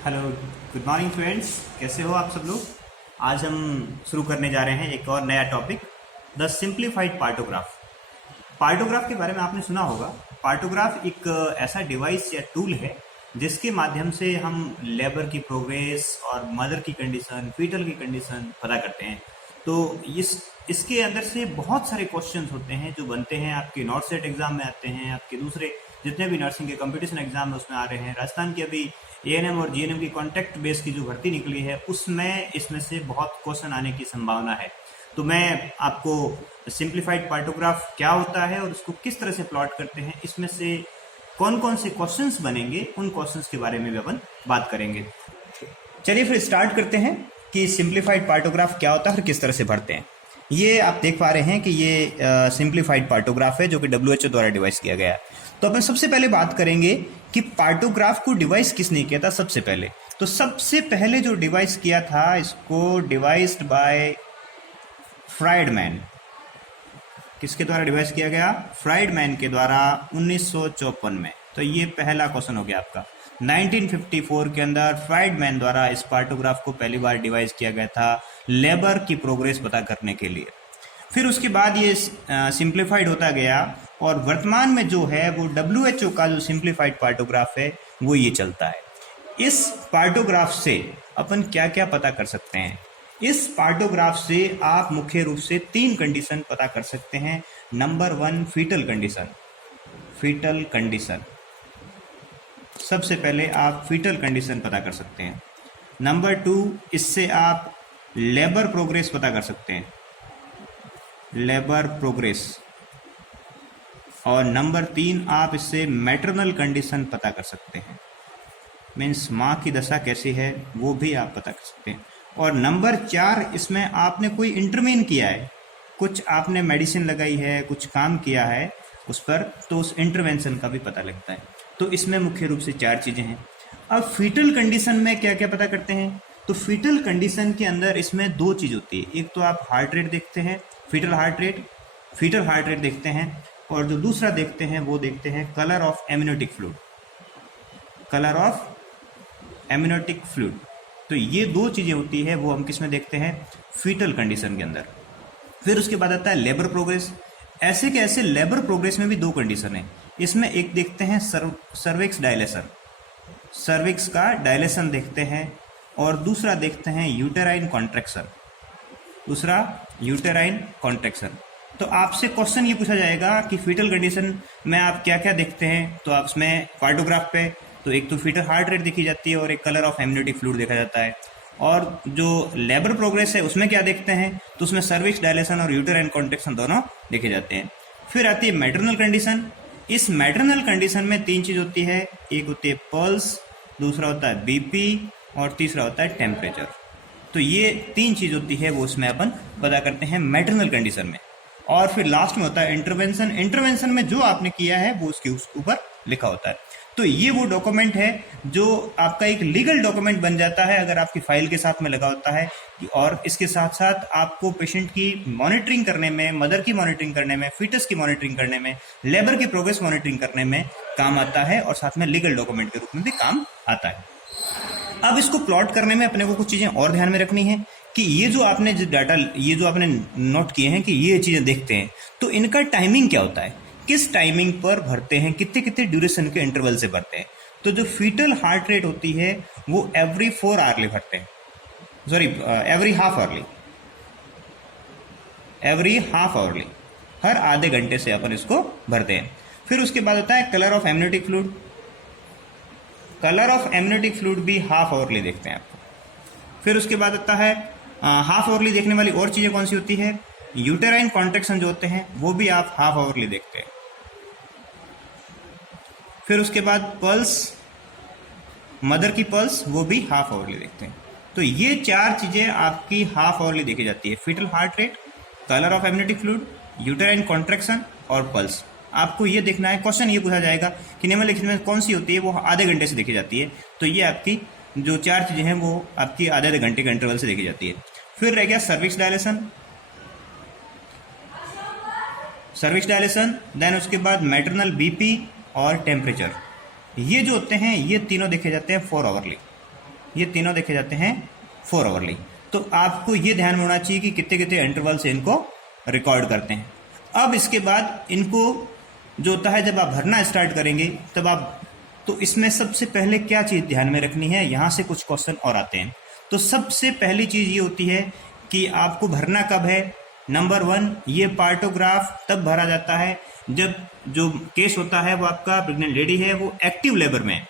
Hello, good morning friends. कैसे हो आप सब लोग। आज हम शुरू करने जा रहे हैं एक और नया topic, the simplified partograph. Partograph के बारे में आपने सुना होगा। पार्टोग्राफ एक ऐसा डिवाइस या टूल है जिसके माध्यम से हम लेबर की प्रोग्रेस और मदर की कंडीशन, फीटल की कंडीशन पता करते हैं। तो इसके अंदर से बहुत सारे क्वेश्चंस होते हैं जो बनते हैं, आपके नॉट सेट एग्जाम में आते हैं, आपके दूसरे जितने भी नर्सिंग के कंपटीशन एग्जाम में उसमें आ रहे हैं। राजस्थान की अभी एएनएम और जीएनएम की कॉन्टैक्ट बेस की जो भर्ती निकली है उसमें इसमें से बहुत क्वेश्चन आने की संभावना है। तो मैं आपको सिंप्लीफाइड पार्टोग्राफ क्या होता है और उसको किस तरह से प्लॉट करते हैं, इसमें से कौन कौन से क्वेश्चंस बनेंगे, उन क्वेश्चंस के बारे में भी अपन बात करेंगे। चलिए फिर स्टार्ट करते हैं कि सिंप्लीफाइड पार्टोग्राफ क्या होता है और किस तरह से भरते हैं। ये आप देख पा रहे हैं कि ये सिंप्लीफाइड पार्टोग्राफ है जो कि डब्ल्यूएचओ द्वारा डिवाइस किया गया है। तो अपन सबसे पहले बात करेंगे कि पार्टोग्राफ को डिवाइस किसने किया था। सबसे पहले जो डिवाइस किया था, इसको डिवाइस्ड बाय फ्राइडमैन। किसके द्वारा डिवाइस किया गया? फ्राइडमैन के द्वारा 1954 में। तो ये पहला क्वेश्चन हो गया आपका। 1954 के अंदर फ्राइडमैन द्वारा इस पार्टोग्राफ को पहली बार डिवाइस किया गया था लेबर की प्रोग्रेस पता करने के लिए। फिर उसके बाद ये सिंप्लीफाइड होता गया और वर्तमान में जो है वो डब्ल्यूएचओ का जो सिंप्लीफाइड पार्टोग्राफ है वो ये चलता है। इस पार्टोग्राफ से अपन क्या क्या पता कर सकते हैं? इस पार्टोग्राफ से आप मुख्य रूप से 3 कंडीशन पता कर सकते हैं। Number 1, fetal condition. सबसे पहले आप फीटल कंडीशन पता कर सकते हैं। नंबर 2, इससे आप लेबर प्रोग्रेस पता कर सकते हैं, लेबर प्रोग्रेस। और नंबर 3, आप इससे मैटरनल कंडीशन पता कर सकते हैं, मीन्स माँ की दशा कैसी है वो भी आप पता कर सकते हैं। और नंबर 4, इसमें आपने कोई इंटरवेन किया है, कुछ आपने मेडिसिन लगाई है, कुछ काम किया है उस पर, तो उस इंटरवेंशन का भी पता लगता है। तो इसमें मुख्य रूप से 4 चीज़ें हैं। अब फीटल कंडीशन में क्या क्या पता करते हैं? तो फीटल कंडीशन के अंदर इसमें 2 चीज़ होती है। एक तो आप हार्ट रेट देखते हैं, फीटल हार्ट रेट देखते हैं, और जो दूसरा देखते हैं वो देखते हैं कलर ऑफ एमनियोटिक फ्लूइड। तो ये 2 चीज़ें होती है, वो हम किस में देखते हैं? फीटल कंडीशन के अंदर। फिर उसके बाद आता है लेबर प्रोग्रेस। ऐसे के ऐसे लेबर प्रोग्रेस में भी 2 कंडीशन है। इसमें एक देखते हैं सर्विक्स डायलेशन, सर्विक्स का डायलेशन देखते हैं, और दूसरा देखते हैं यूटेराइन कॉन्ट्रैक्शन। तो आपसे क्वेश्चन ये पूछा जाएगा कि फीटल कंडीशन में आप क्या क्या देखते हैं। तो आप इसमें पार्टोग्राफ पे तो एक तो फीटल हार्ट रेट देखी जाती है और एक कलर ऑफ एमनियोटिक फ्लूइड देखा जाता है। और जो लेबर प्रोग्रेस है उसमें क्या देखते हैं? तो उसमें सर्विक्स डायलेशन और यूटेराइन कॉन्ट्रैक्शन दोनों देखे जाते हैं। फिर आती है मैटरनल कंडीशन। इस मैटरनल कंडीशन में 3 चीज़ होती है। एक होती है पल्स, दूसरा होता है बीपी, और तीसरा होता है टेम्परेचर। तो ये 3 चीज़ होती है, वो उसमें अपन पता करते हैं मैटरनल कंडीशन में। और फिर लास्ट में होता है इंटरवेंशन में जो आपने किया है वो उसके ऊपर लिखा होता है। तो ये वो डॉक्यूमेंट है जो आपका एक लीगल डॉक्यूमेंट बन जाता है अगर आपकी फाइल के साथ में लगा होता है। और इसके साथ साथ आपको पेशेंट की मॉनिटरिंग करने में, मदर की मॉनिटरिंग करने में, फीटस की मॉनिटरिंग करने में, लेबर की प्रोग्रेस मॉनिटरिंग करने में काम आता है, और साथ में लीगल डॉक्यूमेंट के रूप में भी काम आता है। अब इसको प्लॉट करने में अपने को कुछ चीज़ें और ध्यान में रखनी है कि ये जो आपने नोट किए हैं कि ये चीज़ें देखते हैं, तो इनका टाइमिंग क्या होता है, किस टाइमिंग पर भरते हैं, कितने कितने ड्यूरेशन के इंटरवल से भरते हैं। तो जो फीटल हार्ट रेट होती है वो एवरी 4 आवर्ली भरते हैं, एवरी हाफ आवरली, हर आधे घंटे से अपन इसको भरते हैं। फिर उसके बाद होता है कलर ऑफ एमनियोटिक फ्लूइड भी हाफ आवरली देखते हैं आपको। फिर उसके बाद आता है हाफ आवरली देखने वाली और चीज़ें कौन सी होती है? यूटेराइन कॉन्ट्रैक्शन जो होते हैं वो भी आप हाफ आवरली देखते हैं। फिर उसके बाद पल्स, मदर की पल्स, वो भी हाफ आवरली देखते हैं। तो ये 4 चीज़ें आपकी हाफ आवरली देखी जाती है। Fetal heart rate, colour of amniotic fluid, uterine contraction और पल्स। आपको ये देखना है, क्वेश्चन ये पूछा जाएगा कि निम्नलिखित में कौन सी होती है, वो आधे घंटे से देखी जाती है। तो ये आपकी जो 4 चीज़ें हैं वो आपकी आधे घंटे के इंटरवल से देखी जाती है। फिर रह गया सर्विक्स डायलेशन, देन उसके बाद मैटरनल बीपी और टेम्परेचर। ये जो होते हैं ये तीनों देखे जाते हैं 4 आवरली। ये तीनों देखे जाते हैं 4 आवरली। तो आपको ये ध्यान में होना चाहिए कि कितने कितने इंटरवल से इनको रिकॉर्ड करते हैं। अब इसके बाद इनको जो होता है, जब आप भरना स्टार्ट करेंगे तब आप, तो इसमें सबसे पहले क्या चीज़ ध्यान में रखनी है, यहाँ से कुछ क्वेश्चन और आते हैं। तो सबसे पहली चीज़ ये होती है कि आपको भरना कब है। नंबर 1, ये पार्टोग्राफ तब भरा जाता है जब जो केस होता है वो आपका प्रेग्नेंट लेडी है वो एक्टिव लेबर में।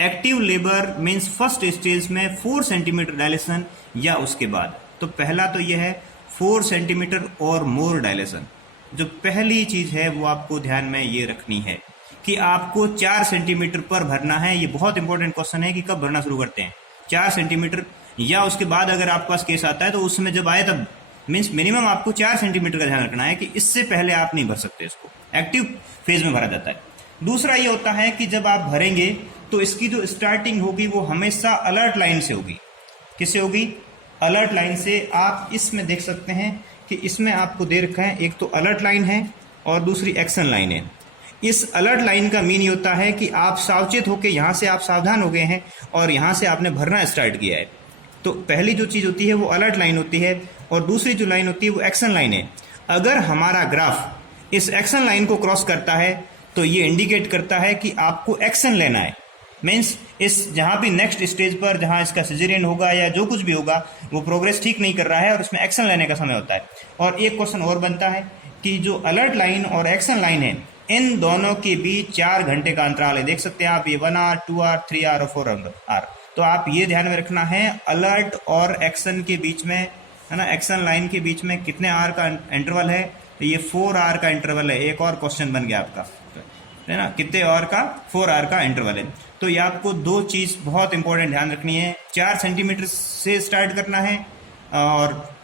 Active labour means first stage में 4 सेंटीमीटर डायलेशन या उसके बाद। तो पहला तो ये है 4 सेंटीमीटर और मोर डायलेशन। जो पहली चीज़ है वो आपको ध्यान में ये रखनी है कि आपको 4 सेंटीमीटर पर भरना है। ये बहुत इंपॉर्टेंट क्वेश्चन है कि कब भरना शुरू करते हैं, 4 सेंटीमीटर या उसके बाद अगर आपके पास केस आता है तो उस समय जब आए तब, मीन्स मिनिमम आपको 4 सेंटीमीटर का ध्यान रखना है कि इससे पहले आप नहीं भर सकते। इसको एक्टिव फेज में भरा जाता है। दूसरा ये होता है कि जब आप भरेंगे तो इसकी जो स्टार्टिंग होगी वो हमेशा अलर्ट लाइन से होगी। किससे होगी? अलर्ट लाइन से। आप इसमें देख सकते हैं कि इसमें आपको दे रखा है, एक तो अलर्ट लाइन है और दूसरी एक्शन लाइन है। इस अलर्ट लाइन का मीन ये होता है कि आप सावचेत होकर यहाँ से आप सावधान हो गए हैं और यहाँ से आपने भरना स्टार्ट किया है। तो पहली जो चीज़ होती है वो अलर्ट लाइन होती है और दूसरी जो लाइन होती है वो एक्शन लाइन है। अगर हमारा ग्राफ इस एक्शन लाइन को क्रॉस करता है तो ये इंडिकेट करता है कि आपको एक्शन लेना है। मीन्स इस जहाँ भी नेक्स्ट स्टेज पर जहाँ इसका सिजेरियन होगा या जो कुछ भी होगा वो प्रोग्रेस ठीक नहीं कर रहा है और उसमें एक्शन लेने का समय होता है। और एक क्वेश्चन और बनता है कि जो अलर्ट लाइन और एक्शन लाइन है इन दोनों के बीच 4 घंटे का अंतराल है। देख सकते हैं आप, ये 1 आवर, 2 आवर, 3 आवर और 4 आवर। तो आप ये ध्यान में रखना है अलर्ट और एक्शन के बीच में, है ना, एक्शन लाइन के बीच में कितने आवर का इंटरवल है। तो ये 4 आवर का इंटरवल है। एक और क्वेश्चन बन गया आपका, है ना, कितने आवर का? 4 आवर का इंटरवल है। तो ये आपको 2 चीज़ बहुत इंपॉर्टेंट ध्यान रखनी है। 4 सेंटीमीटर से स्टार्ट करना है और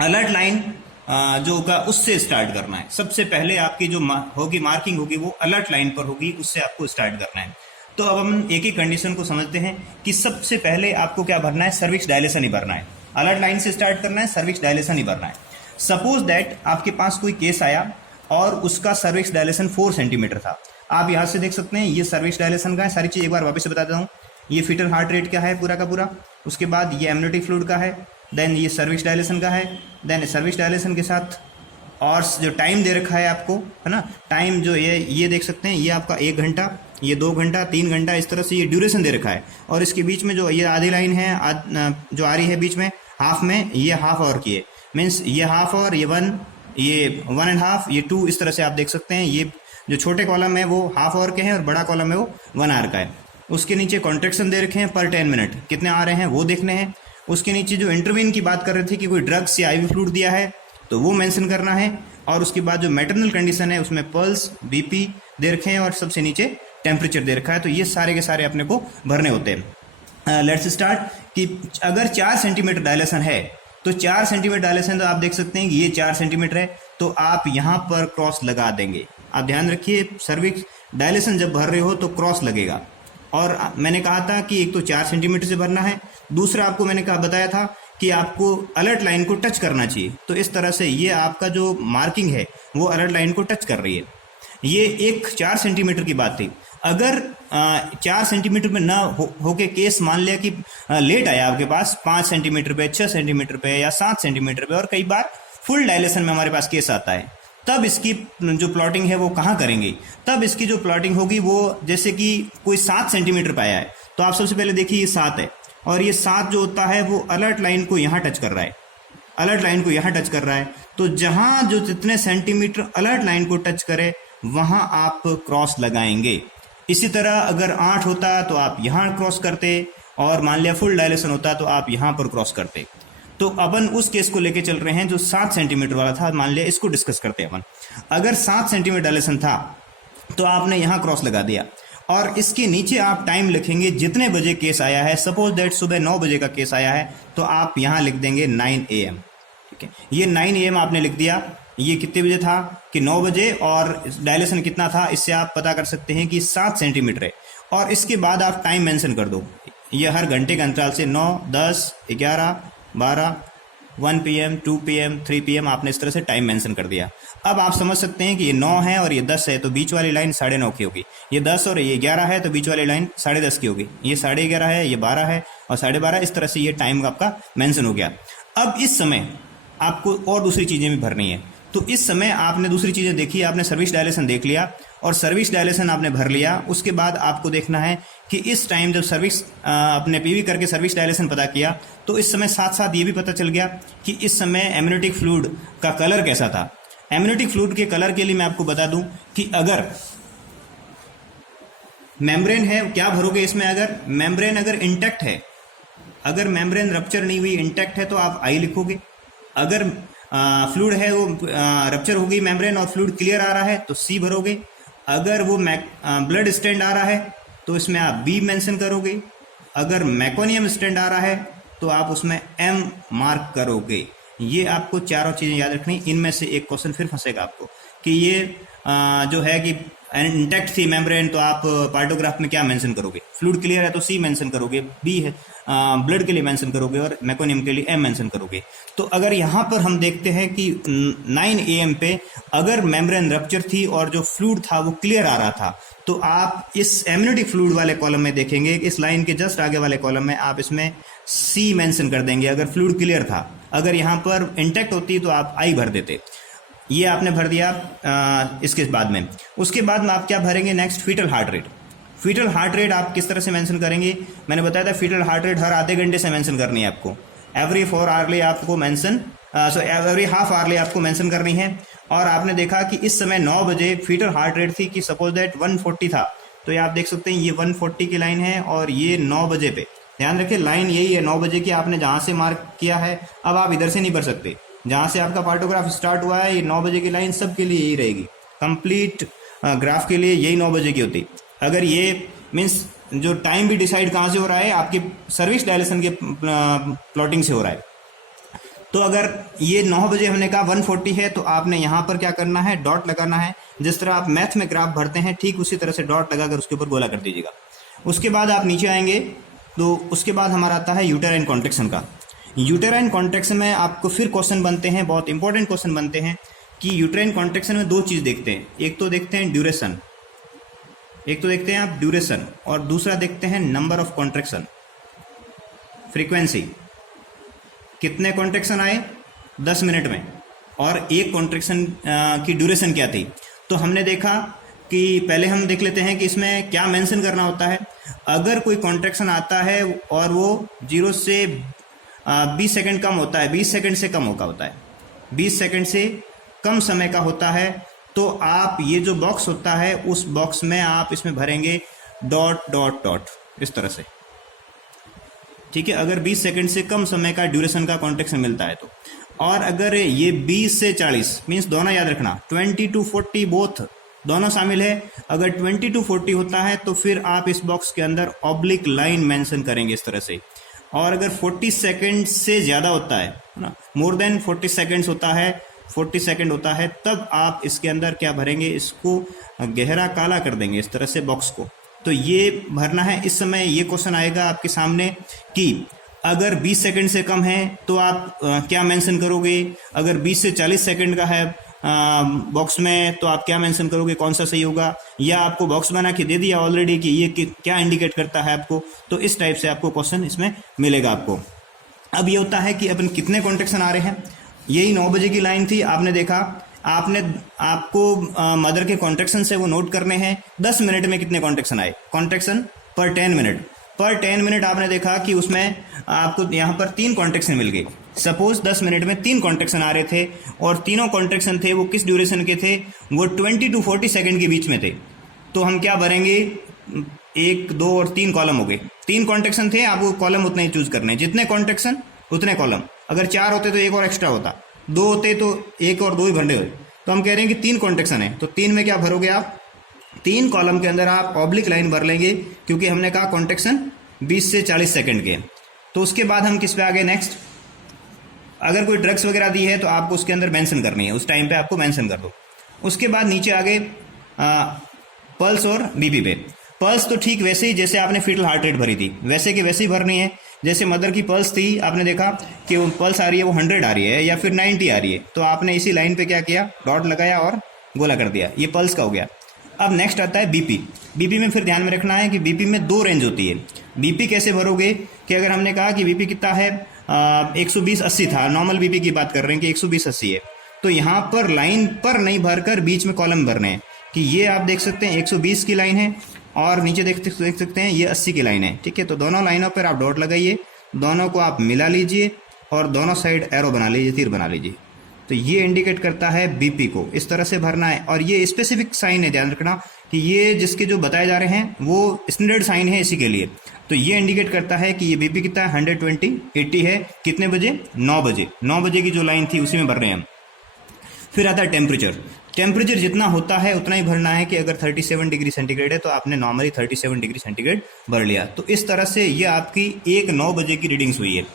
अलर्ट लाइन जो होगा उससे स्टार्ट करना है। सबसे पहले आपकी जो होगी मार्किंग होगी वो अलर्ट लाइन पर होगी, उससे आपको स्टार्ट करना है। तो अब हम एक एक कंडीशन को समझते हैं कि सबसे पहले आपको क्या भरना है, सर्विक्स डायलेशन ही भरना है। अलर्ट लाइन से स्टार्ट करना है, सर्विक्स डायलेशन ही भरना है। सपोज दैट आपके पास कोई केस आया और उसका सर्विक्स डायलेशन 4 सेंटीमीटर था। आप यहाँ से देख सकते हैं ये सर्विक्स डायलेशन का है। सारी चीज़ एक बार वापस से बता देता हूँ। ये फीटल हार्ट रेट का है पूरा का पूरा, उसके बाद ये एमनियोटिक फ्लूइड का है, देन ये सर्विक्स डायलेशन का है, देन सर्विक्स डायलेशन के साथ और जो टाइम दे रखा है आपको, है ना, टाइम जो ये देख सकते हैं, ये आपका 1 घंटा, ये 2 घंटा, 3 घंटा, इस तरह से ये ड्यूरेशन दे रखा है। और इसके बीच में जो ये आधी लाइन है जो आ रही है बीच में हाफ में, ये हाफ आवर की है। मीन्स ये हाफ आवर, ये 1, ये 1.5, ये 2, इस तरह से आप देख सकते हैं। ये जो छोटे कॉलम है वो हाफ आवर के हैं और बड़ा कॉलम है वो 1 आवर का है। उसके नीचे कॉन्ट्रैक्शन दे रखे हैं पर 10 मिनट, कितने आ रहे हैं वो देखने हैं। उसके नीचे जो इंटरवीन की बात कर रहे थे कि कोई ड्रग्स या आईवी फ्लूइड दिया है तो वो मेंशन करना है। और उसके बाद जो मैटरनल कंडीशन है उसमें पल्स, बीपी दे रखे हैं और सबसे नीचे टेम्परेचर दे रखा है। तो ये सारे के सारे अपने को भरने होते हैं। लेट्स स्टार्ट कि अगर 4 सेंटीमीटर डायलेशन है तो 4 सेंटीमीटर डायलेशन, तो आप देख सकते हैं कि ये 4 सेंटीमीटर है तो आप यहाँ पर क्रॉस लगा देंगे। आप ध्यान रखिए, सर्विक्स डायलेशन जब भर रहे हो तो क्रॉस लगेगा। और मैंने कहा था कि एक तो 4 सेंटीमीटर से भरना है, दूसरा आपको मैंने बताया था कि आपको अलर्ट लाइन को टच करना चाहिए। तो इस तरह से ये आपका जो मार्किंग है वो अलर्ट लाइन को टच कर रही है। ये एक 4 सेंटीमीटर की बात थी। अगर 4 सेंटीमीटर पे ना होके केस मान लिया कि लेट आया आपके पास 5 सेंटीमीटर पे, 6 सेंटीमीटर पे या 7 सेंटीमीटर पे, और कई बार फुल डायलेशन में हमारे पास केस आता है, तब इसकी जो प्लॉटिंग है वो कहाँ करेंगे? तब इसकी जो प्लॉटिंग होगी वो, जैसे कि कोई 7 सेंटीमीटर पे आया है तो आप सबसे पहले देखिए ये 7 है और ये 7 जो होता है वो अलर्ट लाइन को यहाँ टच कर रहा है, अलर्ट लाइन को यहाँ टच कर रहा है। तो जहाँ जो जितने सेंटीमीटर अलर्ट लाइन को टच करे वहाँ आप क्रॉस लगाएंगे। इसी तरह अगर 8 होता तो आप यहाँ क्रॉस करते और मान लिया फुल डायलेशन होता तो आप यहाँ पर क्रॉस करते। तो अपन उस केस को लेके चल रहे हैं जो 7 सेंटीमीटर वाला था। मान लिया इसको डिस्कस करते हैं अपन। अगर 7 सेंटीमीटर डायलेशन था तो आपने यहाँ क्रॉस लगा दिया और इसके नीचे आप टाइम लिखेंगे जितने बजे केस आया है। सपोज दैट सुबह 9 बजे का केस आया है तो आप यहाँ लिख देंगे 9 AM। ठीक है, ये 9 AM आपने लिख दिया। ये कितने बजे था कि 9 बजे, और डायलेशन कितना था इससे आप पता कर सकते हैं कि 7 सेंटीमीटर है। और इसके बाद आप टाइम मेंशन कर दो, ये हर घंटे के अंतराल से 9, 10, 11, 12, 1 PM, 2 PM, 3 PM आपने इस तरह से टाइम मेंशन कर दिया। अब आप समझ सकते हैं कि ये 9 है और ये 10 है, तो बीच वाली लाइन 9:30 की होगी। ये 10 और ये 11 है, तो बीच वाली लाइन 10:30 की होगी। ये 11:30 है, ये 12 है और 12:30, इस तरह से ये टाइम आपका मेंशन हो गया। अब इस समय आपको और दूसरी चीज़ें भी भरनी है। तो इस समय आपने दूसरी चीज़ें देखी, आपने सर्विस डायलेशन देख लिया और सर्विस डायलेशन आपने भर लिया। उसके बाद आपको देखना है कि इस टाइम जब सर्विस अपने पीवी करके सर्विस डायलेशन पता किया, तो इस समय साथ साथ ये भी पता चल गया कि इस समय एमनियोटिक फ्लूइड का कलर कैसा था। एमनियोटिक फ्लूइड के कलर के लिए मैं आपको बता दूं कि अगर मेम्ब्रेन है, क्या भरोगे इसमें? अगर मेम्ब्रेन अगर इंटैक्ट है, अगर मेम्ब्रेन रप्चर नहीं हुई, इंटैक्ट है, तो आप आई लिखोगे। अगर फ्लूइड है वो रप्चर हो गई मेम्ब्रेन और फ्लूइड क्लियर आ रहा है, तो सी भरोगे। अगर वो ब्लड स्टैंड आ रहा है तो इसमें आप बी मेंशन करोगे। अगर मैकोनियम स्टैंड आ रहा है तो आप उसमें एम मार्क करोगे। ये आपको चारों चीज़ें याद रखनी। इनमें से एक क्वेश्चन फिर फंसेगा आपको कि ये जो है कि इंटैक्ट थी मेम्ब्रेन, तो आप पार्टोग्राफ में क्या मेंशन करोगे? फ्लूइड क्लियर है तो सी मेंशन करोगे, बी है ब्लड के लिए मेंशन करोगे और मैकोनियम के लिए एम मेंशन करोगे। तो अगर यहाँ पर हम देखते हैं कि 9 AM पे अगर मेम्ब्रेन रप्चर थी और जो फ्लूइड था वो क्लियर आ रहा था, तो आप इस एमनियोटिक फ्लूइड वाले कॉलम में देखेंगे, इस लाइन के जस्ट आगे वाले कॉलम में आप इसमें सी मेंशन कर देंगे अगर फ्लूइड क्लियर था। अगर यहाँ पर इंटैक्ट होती तो आप आई भर देते। ये आपने भर दिया इसके बाद में। उसके बाद में आप क्या भरेंगे? Next, fetal heart rate. Fetal heart rate आप किस तरह से मेंशन करेंगे? मैंने बताया था फीटल हार्ट रेट हर आधे घंटे से मेंशन करनी है आपको। एवरी 4 आवरली आपको मेंशन एवरी हाफ आवरली आपको मेंशन करनी है। और आपने देखा कि इस समय 9 बजे फीटल हार्ट रेट थी कि सपोज दैट 140 था, तो ये आप देख सकते हैं ये 140 की लाइन है और ये 9 बजे पे। ध्यान रखिए लाइन यही है 9 बजे की, आपने जहाँ से मार्क किया है। अब आप इधर से नहीं भर सकते, जहाँ से आपका पार्टोग्राफ स्टार्ट हुआ है ये 9 बजे की लाइन सबके लिए यही रहेगी। कंप्लीट ग्राफ के लिए यही 9 बजे की होती। अगर ये मीन्स जो टाइम भी डिसाइड कहाँ से हो रहा है? आपकी सर्विस डायलेशन के प्लॉटिंग से हो रहा है। तो अगर ये 9 बजे हमने कहा 140 है, तो आपने यहाँ पर क्या करना है? डॉट लगाना है। जिस तरह आप मैथ में ग्राफ भरते हैं ठीक उसी तरह से डॉट लगाकर उसके ऊपर गोला कर दीजिएगा। उसके बाद आप नीचे आएंगे तो उसके बाद हमारा आता है यूटेराइन कॉन्ट्रैक्शन का। यूटेराइन कॉन्ट्रैक्शन में आपको फिर क्वेश्चन बनते हैं, बहुत इंपॉर्टेंट क्वेश्चन बनते हैं कि यूटेराइन कॉन्ट्रैक्शन में 2 चीज़ देखते हैं। एक तो देखते हैं ड्यूरेशन, आप ड्यूरेशन, और दूसरा देखते हैं नंबर ऑफ कॉन्ट्रैक्शन, फ्रीक्वेंसी। कितने कॉन्ट्रैक्शन आए 10 मिनट में, और एक कॉन्ट्रैक्शन की ड्यूरेशन क्या थी। तो हमने देखा कि पहले हम देख लेते हैं कि इसमें क्या मेंशन करना होता है। अगर कोई कॉन्ट्रैक्शन आता है और वो 0 से 20 सेकंड कम होता है, 20 सेकंड से कम होता है, 20 सेकंड से कम समय का होता है, तो आप ये जो बॉक्स होता है उस बॉक्स में आप इसमें भरेंगे डॉट डॉट डॉट इस तरह से। ठीक है, अगर 20 सेकंड से कम समय का ड्यूरेशन का कॉन्ट्रैक्शन मिलता है तो। और अगर ये 20 से 40 मीन्स दोनों याद रखना, 20 to 40 बोथ दोनों शामिल है। अगर 20 to 40 होता है तो फिर आप इस बॉक्स के अंदर ऑब्लिक लाइन मेंशन करेंगे इस तरह से। और अगर 40 सेकंड से ज़्यादा होता है ना, मोर देन 40 सेकंड्स होता है, 40 सेकंड होता है, तब आप इसके अंदर क्या भरेंगे? इसको गहरा काला कर देंगे इस तरह से बॉक्स को। तो ये भरना है। इस समय ये क्वेश्चन आएगा आपके सामने कि अगर 20 सेकंड से कम है तो आप क्या मेंशन करोगे? अगर 20 से 40 सेकंड का है बॉक्स में तो आप क्या मेंशन करोगे? कौन सा सही होगा? या आपको बॉक्स बना के दे दिया ऑलरेडी कि ये क्या इंडिकेट करता है आपको? तो इस टाइप से आपको क्वेश्चन इसमें मिलेगा आपको। अब ये होता है कि अपन कितने कॉन्ट्रैक्शन आ रहे हैं। यही 9 बजे की लाइन थी, आपने देखा, आपको मदर के कॉन्ट्रैक्शन से वो नोट करने हैं 10 मिनट में कितने कॉन्ट्रैक्शन आए, कॉन्ट्रैक्शन पर 10 मिनट आपने देखा कि उसमें आपको यहाँ पर 3 कॉन्ट्रैक्शन मिल गए। सपोज 10 मिनट में 3 कॉन्ट्रैक्शन आ रहे थे और तीनों कॉन्ट्रैक्शन थे वो किस ड्यूरेशन के थे? वो 20 to 40 सेकंड के बीच में थे। तो हम क्या भरेंगे? 1, 2 और 3 कॉलम हो गए। 3 कॉन्ट्रैक्शन थे, आपको कॉलम उतने ही चूज करने हैं, जितने कॉन्ट्रैक्शन उतने कॉलम। अगर 4 होते तो 1 और एक्स्ट्रा होता, 2 होते तो 1 और 2 ही भरने होते। तो हम कह रहे हैं कि 3 कॉन्ट्रैक्शन है, तो 3 में क्या भरोगे आप? 3 कॉलम के अंदर आप ऑब्लिक लाइन भर लेंगे, क्योंकि हमने कहा कॉन्ट्रैक्शन 20 से 40 सेकंड के। तो उसके बाद हम किस पे आ गए? नेक्स्ट, अगर कोई ड्रग्स वगैरह दी है तो आपको उसके अंदर मेंशन करनी है, उस टाइम पे आपको मेंशन कर दो। उसके बाद नीचे आ गए पल्स और बीपी पे। पल्स तो ठीक वैसे ही जैसे आपने फीटल हार्ट रेट भरी थी वैसे की वैसे ही भरनी है। जैसे मदर की पल्स थी, आपने देखा कि वो पल्स आ रही है वो 100 आ रही है या फिर 90 आ रही है, तो आपने इसी लाइन पे क्या किया, डॉट लगाया और गोला कर दिया, ये पल्स का हो गया। अब नेक्स्ट आता है बीपी। बीपी में फिर ध्यान में रखना है कि बीपी में 2 रेंज होती है। बीपी कैसे भरोगे कि अगर हमने कहा कि बीपी कितना है 120/80 था, नॉर्मल बीपी की बात कर रहे हैं कि 120/80 है, तो यहाँ पर लाइन पर नहीं भरकर बीच में कॉलम भरने हैं कि ये आप देख सकते हैं 120 की लाइन है और नीचे देख सकते हैं ये 80 की लाइन है। ठीक है, तो दोनों लाइनों पर आप डॉट लगाइए, दोनों को आप मिला लीजिए और दोनों साइड एरो बना लीजिए, तीर बना लीजिए। तो ये इंडिकेट करता है बीपी को, इस तरह से भरना है। और ये स्पेसिफिक साइन है, ध्यान रखना कि ये जिसके जो बताए जा रहे हैं वो स्टैंडर्ड साइन है इसी के लिए। तो ये इंडिकेट करता है कि ये बीपी कितना है 120/80 है। कितने बजे? 9 बजे। 9 बजे की जो लाइन थी उसी में भर रहे हैं हम। फिर आता है टेम्परेचर। टेम्परेचर जितना होता है उतना ही भरना है कि अगर 37 डिग्री सेंटीग्रेड है तो आपने नॉर्मली 37 डिग्री सेंटीग्रेड भर लिया। तो इस तरह से ये आपकी 9 बजे की रीडिंग्स हुई है।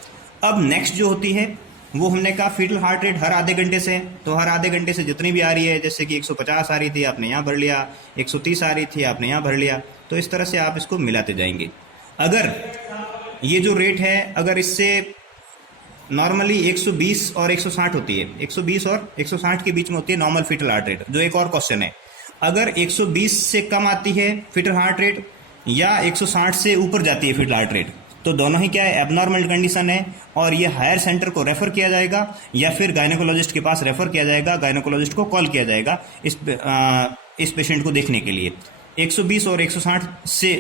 अब नेक्स्ट जो होती है वो हमने कहा फीटल हार्ट रेट हर आधे घंटे से, तो हर आधे घंटे से जितनी भी आ रही है, जैसे कि 150 आ रही थी आपने यहाँ भर लिया, 130 आ रही थी आपने यहाँ भर लिया, तो इस तरह से आप इसको मिलाते जाएंगे। अगर ये जो रेट है अगर इससे नॉर्मली 120 और 160 होती है, 120 और 160 के बीच में होती है नॉर्मल फीटल हार्ट रेट। जो एक और क्वेश्चन है, अगर 120 से कम आती है फीटल हार्ट रेट या 160 से ऊपर जाती है फीटल हार्ट रेट, तो दोनों ही क्या है, एबनॉर्मल कंडीशन है और ये हायर सेंटर को रेफर किया जाएगा या फिर गायनेकोलॉजिस्ट के पास रेफर किया जाएगा, गायनेकोलॉजिस्ट को कॉल किया जाएगा इस पेशेंट को देखने के लिए। 120 और 160 से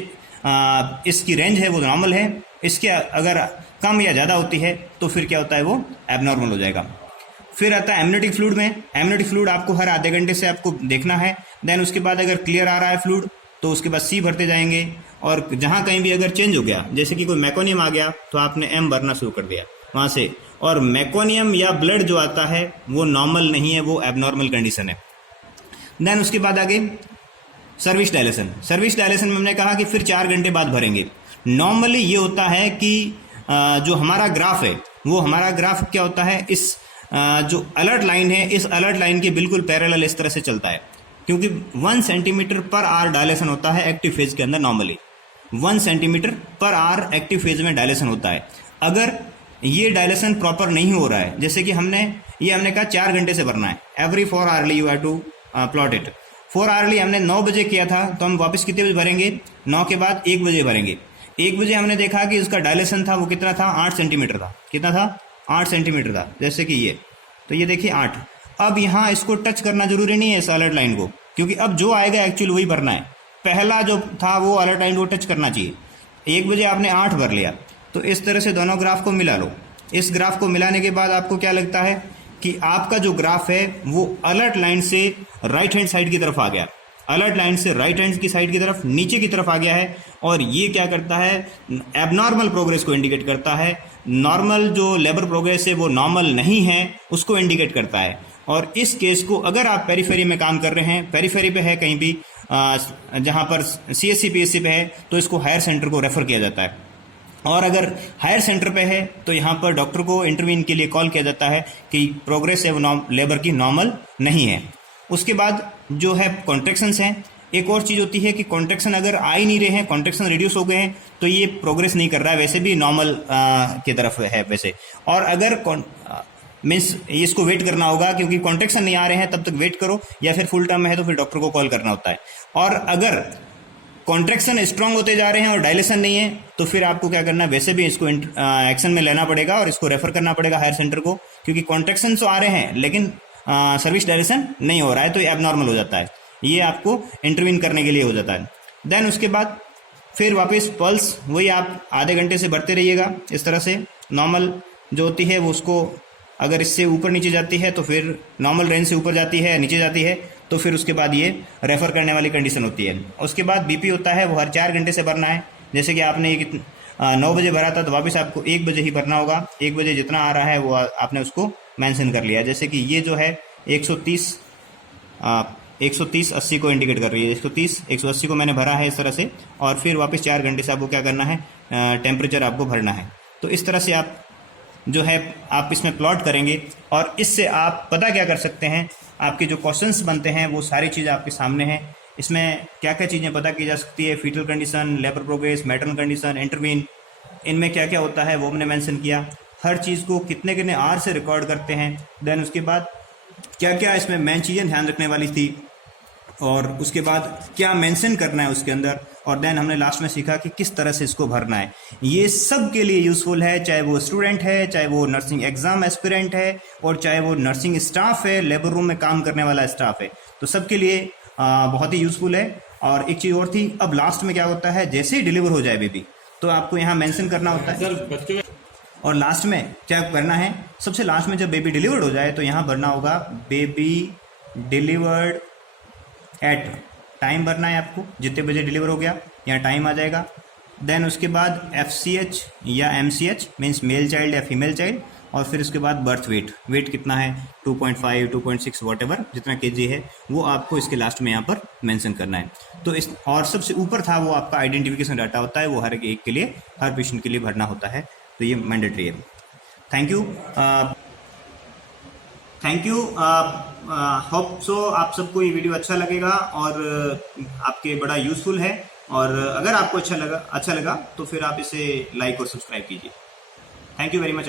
इसकी रेंज है वो नॉर्मल है, इसके अगर कम या ज़्यादा होती है तो फिर क्या होता है, वो एबनॉर्मल हो जाएगा। फिर आता है एमनियोटिक फ्लूइड में। एमनियोटिक फ्लूइड आपको हर आधे घंटे से आपको देखना है। देन उसके बाद अगर क्लियर आ रहा है फ्लूइड तो उसके बाद सी भरते जाएंगे, और जहाँ कहीं भी अगर चेंज हो गया, जैसे कि कोई मैकोनियम आ गया तो आपने एम भरना शुरू कर दिया वहाँ से। और मैकोनियम या ब्लड जो आता है वो नॉर्मल नहीं है, वो एबनॉर्मल कंडीशन है। देन उसके बाद आगे सर्विस डायलेशन। सर्विस डायलेशन में हमने कहा कि फिर 4 घंटे बाद भरेंगे। नॉर्मली ये होता है कि जो हमारा ग्राफ है वो हमारा ग्राफ क्या होता है, इस जो अलर्ट लाइन है इस अलर्ट लाइन के बिल्कुल पैरेलल इस तरह से चलता है, क्योंकि 1 सेंटीमीटर पर आवर डायलेशन होता है एक्टिव फेज के अंदर। Normally 1 centimetre per hour active phase में डायलेशन होता है। अगर ये डायलेशन प्रॉपर नहीं हो रहा है, जैसे कि हमने कहा 4 घंटे से भरना है, every 4 hourly you have to plot it. 4 hourly हमने 9 बजे किया था, तो हम वापस कितने बजे भरेंगे, 9 के बाद 1 बजे भरेंगे। 1 बजे हमने देखा कि इसका डायलेशन था वो कितना था, 8 सेंटीमीटर था। कितना था? 8 सेंटीमीटर था, जैसे कि ये, तो ये देखिए 8। अब यहाँ इसको टच करना जरूरी नहीं है इस अलर्ट लाइन को, क्योंकि अब जो आएगा एक्चुअली वही भरना है। पहला जो था वो अलर्ट लाइन को टच करना चाहिए। 1 बजे आपने 8 भर लिया, तो इस तरह से दोनों ग्राफ को मिला लो। इस ग्राफ को मिलाने के बाद आपको क्या लगता है कि आपका जो ग्राफ है वो अलर्ट लाइन से राइट हैंड साइड की तरफ आ गया, अलर्ट लाइन से राइट हैंड की साइड की तरफ, नीचे की तरफ आ गया है। और ये क्या करता है, एबनॉर्मल प्रोग्रेस को इंडिकेट करता है। नॉर्मल जो लेबर प्रोग्रेस है वो नॉर्मल नहीं है, उसको इंडिकेट करता है। और इस केस को अगर आप पेरीफेरी में काम कर रहे हैं, पेरीफेरी पे है कहीं भी जहां पर CSC PSC पे है, तो इसको हायर सेंटर को रेफर किया जाता है। और अगर हायर सेंटर पे है तो यहाँ पर डॉक्टर को इंटरवीन के लिए कॉल किया जाता है कि प्रोग्रेस है वो लेबर की नॉर्मल नहीं है। उसके बाद जो है कॉन्ट्रैक्शंस हैं। एक और चीज़ होती है कि कॉन्ट्रैक्शन अगर आ ही नहीं रहे हैं, कॉन्ट्रैक्शन रिड्यूस हो गए हैं, तो ये प्रोग्रेस नहीं कर रहा है, वैसे भी नॉर्मल की तरफ है वैसे। और अगर मीन्स इसको वेट करना होगा, क्योंकि कॉन्ट्रैक्शन नहीं आ रहे हैं तब तक वेट करो, या फिर फुल टर्म में है तो फिर डॉक्टर को कॉल करना होता है। और अगर कॉन्ट्रैक्शन स्ट्रांग होते जा रहे हैं और डायलेशन नहीं है, तो फिर आपको क्या करना है, वैसे भी इसको एक्शन में लेना पड़ेगा और इसको रेफर करना पड़ेगा हायर सेंटर को, क्योंकि कॉन्ट्रैक्शन तो आ रहे हैं लेकिन सर्विस डायलेशन नहीं हो रहा है, तो ये एबनॉर्मल हो जाता है। ये आपको इंटरवीन करने के लिए हो जाता है। देन उसके बाद फिर वापस पल्स वही आप आधे घंटे से भरते रहिएगा इस तरह से। नॉर्मल जो होती है वो उसको अगर इससे ऊपर नीचे जाती है तो फिर नॉर्मल रेंज से ऊपर जाती है, नीचे जाती है, तो फिर उसके बाद ये रेफर करने वाली कंडीशन होती है। उसके बाद बीपी होता है वो हर 4 घंटे से भरना है। जैसे कि आपने 9 बजे भरा था तो वापस आपको 1 बजे ही भरना होगा। 1 बजे जितना आ रहा है वो आपने उसको मेंशन कर लिया। जैसे कि ये जो है 130/80 को इंडिकेट कर रही है। 130/180 को मैंने भरा है इस तरह से, और फिर वापस 4 घंटे से आपको क्या करना है, टेम्परेचर आपको भरना है। तो इस तरह से आप जो है आप इसमें प्लॉट करेंगे, और इससे आप पता क्या कर सकते हैं, आपके जो क्वेश्चंस बनते हैं वो सारी चीज़ आपके सामने हैं। इसमें क्या क्या चीज़ें पता की जा सकती है, fetal condition, labour progress, maternal condition, intervene, इनमें क्या क्या होता है वो हमने मेंशन किया। हर चीज़ को कितने कितने आवर से रिकॉर्ड करते हैं। देन उसके बाद क्या क्या इसमें मेन चीज़ें ध्यान रखने वाली थी, और उसके बाद क्या मेंशन करना है उसके अंदर, और देन हमने लास्ट में सीखा कि किस तरह से इसको भरना है। ये सब के लिए यूज़फुल है, चाहे वो स्टूडेंट है, चाहे वो नर्सिंग एग्जाम एस्पिरेंट है, और चाहे वो नर्सिंग स्टाफ है, लेबर रूम में काम करने वाला स्टाफ है, तो सबके लिए बहुत ही यूज़फुल है। और एक चीज़ और थी, अब लास्ट में क्या होता है, जैसे ही डिलीवर हो जाए बेबी तो आपको यहाँ मेंशन करना होता है। और लास्ट में क्या करना है, सबसे लास्ट में जब बेबी डिलीवर्ड हो जाए तो यहाँ भरना होगा बेबी डिलीवर्ड एट, टाइम भरना है आपको, जितने बजे डिलीवर हो गया यहाँ टाइम आ जाएगा। देन उसके बाद FCH या MCH मीन्स मेल चाइल्ड या फीमेल चाइल्ड, और फिर उसके बाद बर्थ वेट कितना है, 2.5 2.6 वॉट एवर जितना kg है वो आपको इसके लास्ट में यहाँ पर मेंशन करना है। तो इस और सबसे ऊपर था वो आपका आइडेंटिफिकेशन डाटा होता है, वो हर एक के लिए, हर पेशेंट के लिए भरना होता है, तो ये मैंडेटरी है। थैंक यू होप सो आप सबको ये वीडियो अच्छा लगेगा और आपके बड़ा यूज़फुल है। और अगर आपको अच्छा लगा तो फिर आप इसे लाइक और सब्सक्राइब कीजिए। Thank you very much.